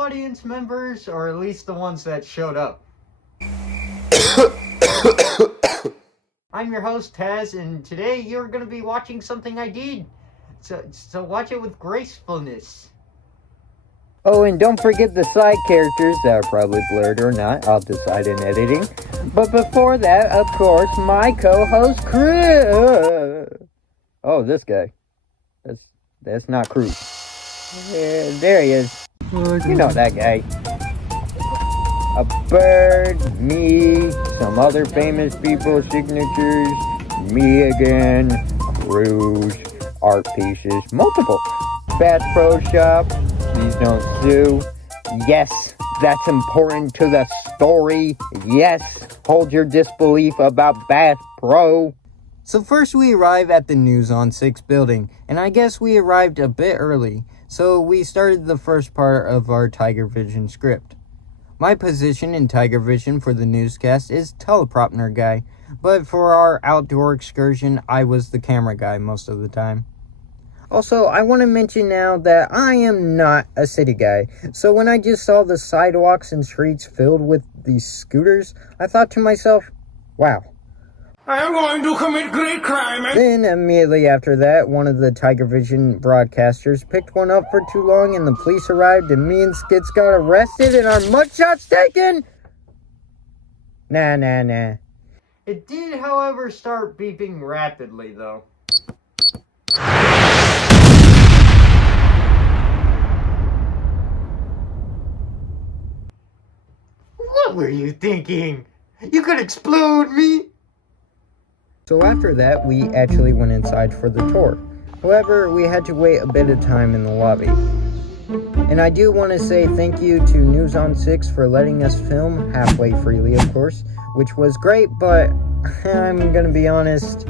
audience members, or at least the ones that showed up. I'm your host, Taz, and today you're going to be watching something I did. So watch it with gracefulness. Oh, and don't forget the side characters that are probably blurred or not. I'll decide in editing. But before that, of course, my co-host, Chris. Oh, this guy. That's not Cruz. There he is. You know that guy. A bird, me, some other famous people, signatures, me again, Cruz, art pieces, multiple. Bass Pro Shop, please don't sue. Yes, that's important to the story. Yes, hold your disbelief about Bass Pro. So first we arrive at the News on 6 building, and I guess we arrived a bit early, so we started the first part of our TIGERVision script. My position in TIGERVision for the newscast is teleprompter guy, but for our outdoor excursion, I was the camera guy most of the time. Also, I want to mention now that I am not a city guy, so when I just saw the sidewalks and streets filled with these scooters, I thought to myself, wow. I am going to commit great crime. Then, immediately after that, one of the TIGERVision broadcasters picked one up for too long, and the police arrived, and me and Skits got arrested, and our mugshots taken? Nah. It did, however, start beeping rapidly, though. What were you thinking? You could explode me! So after that, we actually went inside for the tour. However, we had to wait a bit of time in the lobby. And I do want to say thank you to News on 6 for letting us film halfway freely, of course, which was great, but I'm gonna be honest,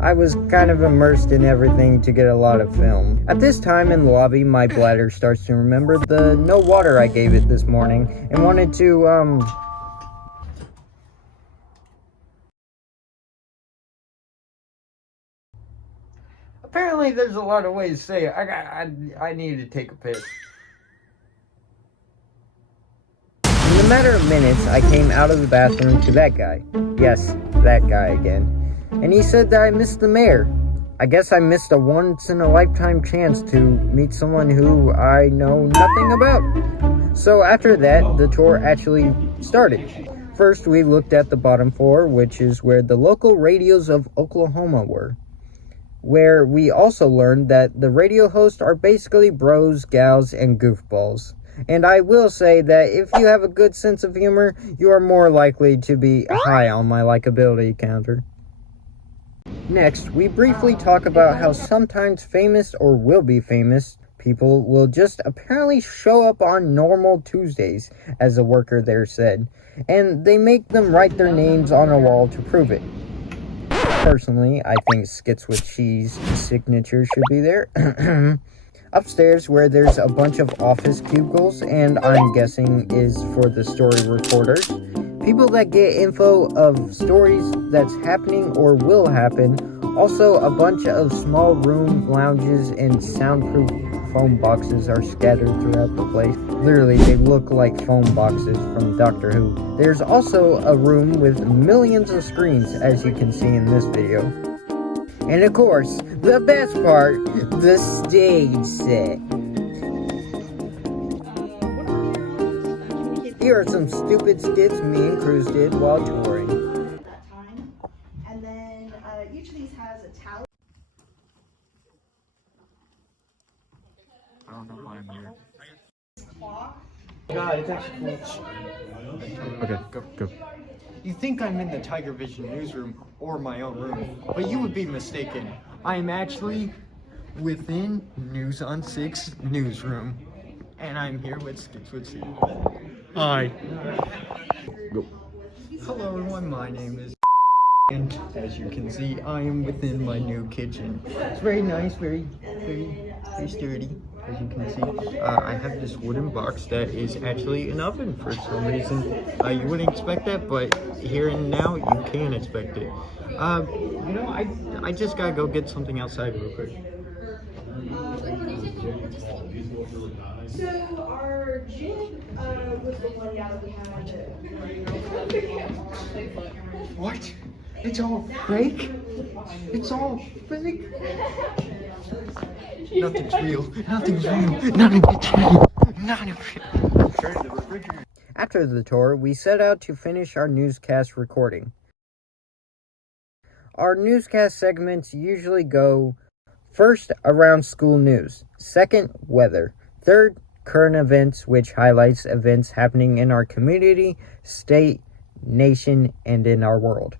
I was kind of immersed in everything to get a lot of film. At this time in the lobby, my bladder starts to remember the no water I gave it this morning and wanted to, Apparently, there's a lot of ways to say it. I need to take a piss. In a matter of minutes, I came out of the bathroom to that guy. Yes, that guy again. And he said that I missed the mayor. I guess I missed a once-in-a-lifetime chance to meet someone who I know nothing about. So after that, the tour actually started. First, we looked at the bottom floor, which is where the local radios of Oklahoma were. Where we also learned that the radio hosts are basically bros, gals, and goofballs. And I will say that if you have a good sense of humor, you are more likely to be high on my likability counter. Next, we briefly talk about how sometimes famous or will-be famous people will just apparently show up on normal Tuesdays, as a worker there said, and they make them write their names on a wall to prove it. Personally, I think Skits with Cheese signature should be there. Upstairs, where there's a bunch of office cubicles, and I'm guessing is for the story reporters. People that get info of stories that's happening or will happen. Also, a bunch of small room lounges and soundproof phone boxes are scattered throughout the place. Literally, they look like phone boxes from Doctor Who. There's also a room with millions of screens, as you can see in this video. And of course, the best part, the stage set. Here are some stupid skits me and Cruz did while touring. That time. And then each of these has a tally. I don't know why I'm here. God, it's actually cool. Okay, go. You think I'm in the TIGERVision newsroom or my own room, but you would be mistaken. I am actually within News on 6 newsroom, and I'm here with Skits with Steve. Hi. Go. Hello everyone, my name is and as you can see, I am within my new kitchen. It's very nice, very sturdy. As you can see, I have this wooden box that is actually an oven for some reason. You wouldn't expect that, but here and now you can expect it. You know, I just gotta go get something outside real quick. So our gym What? It's all fake? It's all fake? Nothing's real. Nothing's real. None of it's real. None of it. After the tour, we set out to finish our newscast recording. Our newscast segments usually go first, around school news, second, weather, third, current events, which highlights events happening in our community, state, nation, and in our world,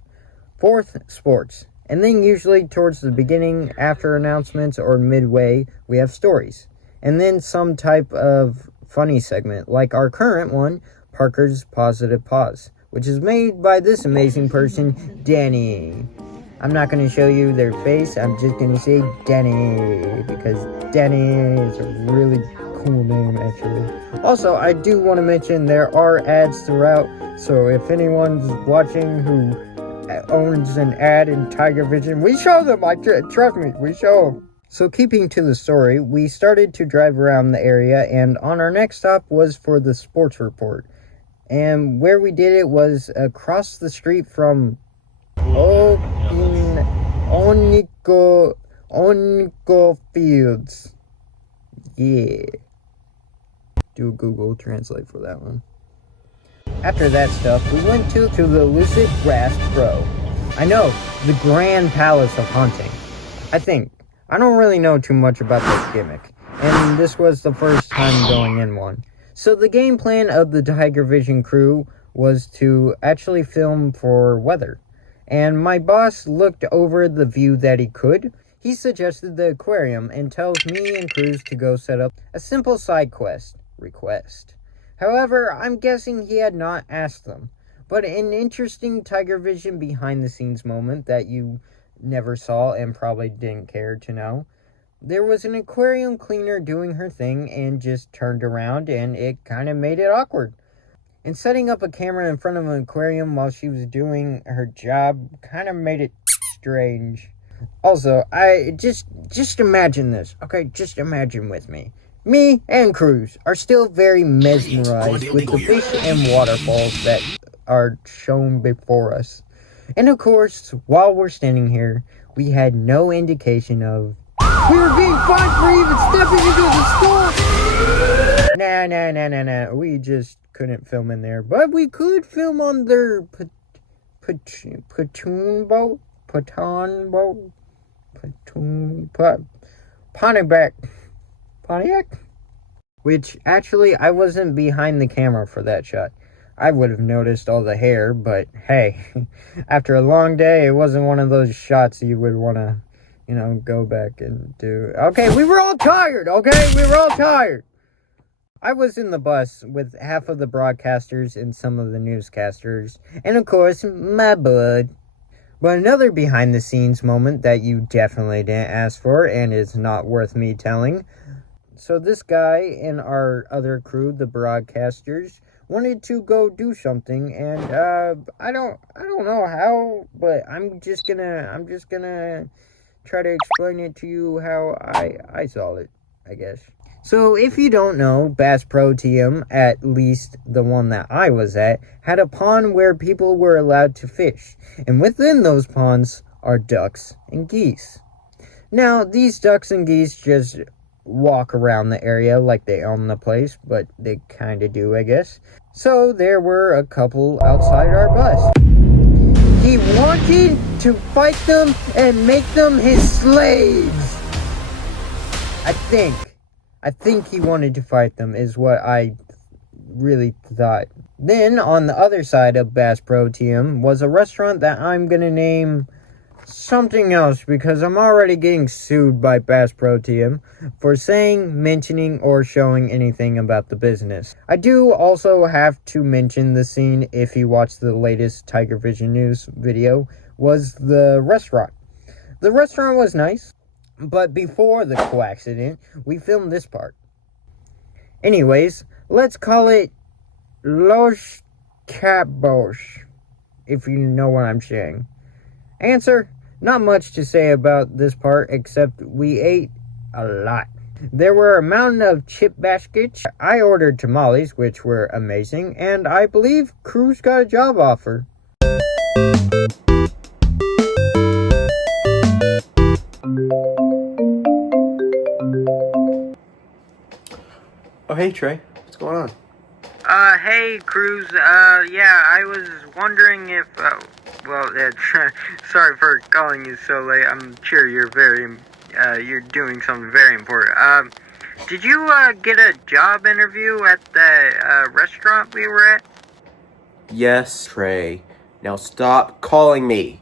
fourth, sports, and then usually towards the beginning, after announcements or midway, we have stories, and then some type of funny segment, like our current one, Parker's Positive Pause, which is made by this amazing person, Danny. I'm not going to show you their face, I'm just going to say Danny, because Danny is a really cool name, actually. Also, I do want to mention there are ads throughout, so if anyone's watching who owns an ad in TIGERVision, we show them, trust me, we show them. So keeping to the story, we started to drive around the area, and on our next stop was for the sports report. And where we did it was across the street from Onico Fields. Yeah. Do Google Translate for that one. After that stuff, we went to the Lucid Bass Pro. I know, the Grand Palace of Hunting. I don't really know too much about this gimmick, and this was the first time going in one. So the game plan of the TIGERVision crew was to actually film for weather. And my boss looked over the view that he could. He suggested the aquarium and tells me and Cruz to go set up a simple side request. However, I'm guessing he had not asked them. But an interesting TIGERVision behind the scenes moment that you never saw and probably didn't care to know. There was an aquarium cleaner doing her thing and just turned around, and it kind of made it awkward. And setting up a camera in front of an aquarium while she was doing her job kind of made it strange. Also, I just imagine this, okay? Just imagine with me. Me and Cruz are still very mesmerized with the fish and waterfalls that are shown before us. And of course, while we're standing here, we had no indication of we were being fined for even stepping into the store. Nah. We just couldn't film in there, but we could film on their Pontiac. Which actually, I wasn't behind the camera for that shot. I would have noticed all the hair, but hey, after a long day, it wasn't one of those shots you would want to, go back and do. Okay, we were all tired, I was in the bus with half of the broadcasters and some of the newscasters, and of course, my bud. But another behind-the-scenes moment that you definitely didn't ask for and is not worth me telling. So this guy and our other crew, the broadcasters, wanted to go do something, and I don't know how, but I'm just gonna try to explain it to you how I saw it, I guess. So if you don't know, Bass Pro TM, at least the one that I was at, had a pond where people were allowed to fish, and within those ponds are ducks and geese. Now, these ducks and geese just walk around the area like they own the place, but they kind of do, I guess. So there were a couple outside our bus. He wanted to fight them and make them his slaves. I think he wanted to fight them is what I really thought. Then on the other side of Bass Pro TM was a restaurant that I'm gonna name something else because I'm already getting sued by Bass Pro TM for saying, mentioning, or showing anything about the business. I do also have to mention the scene, if you watched the latest TIGERVision news video, was the restaurant. The restaurant was nice, but before the co-accident, we filmed this part. Anyways, let's call it Los Cabos, if you know what I'm saying. Answer: not much to say about this part, except we ate a lot. There were a mountain of chip baskets. I ordered tamales, which were amazing, and I believe Cruz got a job offer. Oh, hey, Trey. What's going on? Hey, Cruz, yeah, I was wondering if, sorry for calling you so late. I'm sure you're you're doing something very important. Did you, get a job interview at the, restaurant we were at? Yes, Trey. Now stop calling me.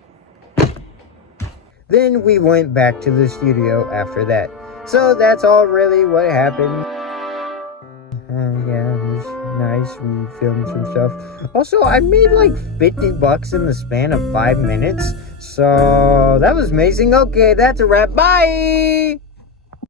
Then we went back to the studio after that. So that's all really what happened. Yeah, it was nice. We filmed some stuff. Also, I made like $50 in the span of 5 minutes. So that was amazing. Okay, that's a wrap. Bye!